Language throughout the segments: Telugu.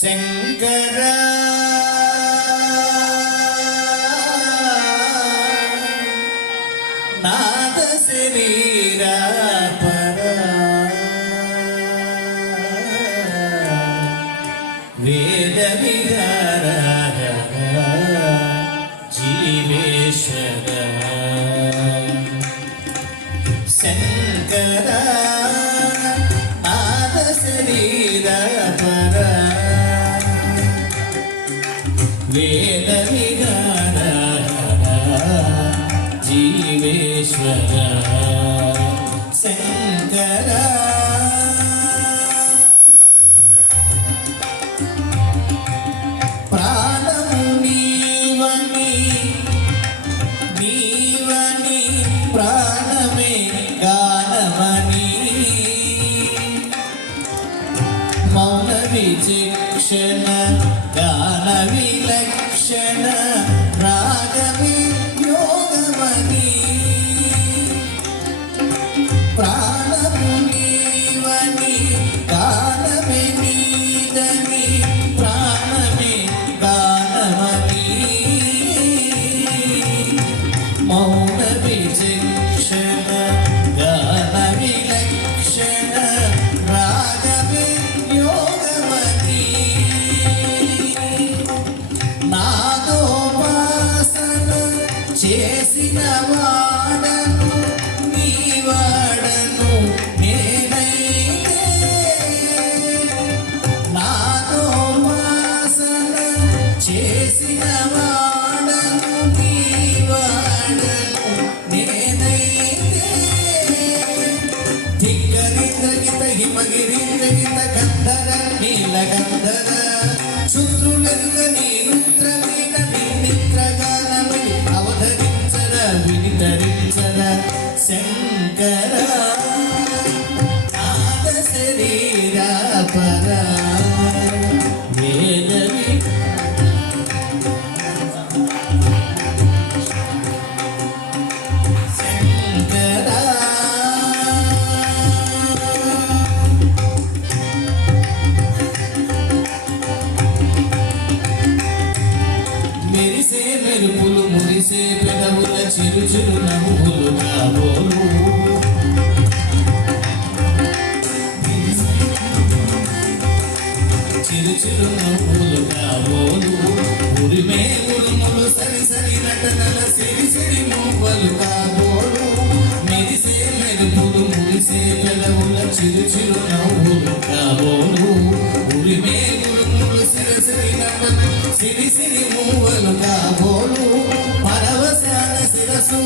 శంకర. నాద శరీర పర వేద విహార జీవేశ్వర. శంకర నాద శరీర మౌన విచక్షణ గాన విలక్షణ చేసిన వాడను నీ వాడను నేనైతే నాదోపాసన చేసిన నీలగంధర శుద్రులెరుగని రుద్రవీణ నిత్రగానమని అవధరించర వినితరించర శంకర చిరు చిరు నవ్వులు కాబోలు ఉరిమే ఉరుములు సరి సరి నటనల సిరి సిరి మూవలు కాబోలు మెరిసే మెరుపులు మురిసే పెదవుల చిరు చిరు నవ్వులు కాబోలు ఉరిమే ఉరుములు సిరి సిరి నటన సిరి సిరి కాబోలు పరవశాల శిరసు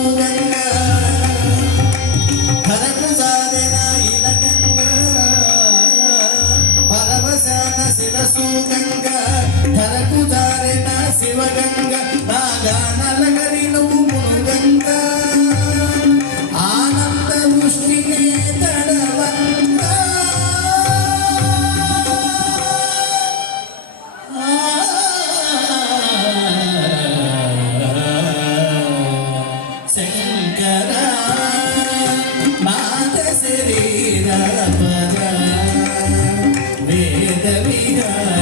శరీర పద వేద విహార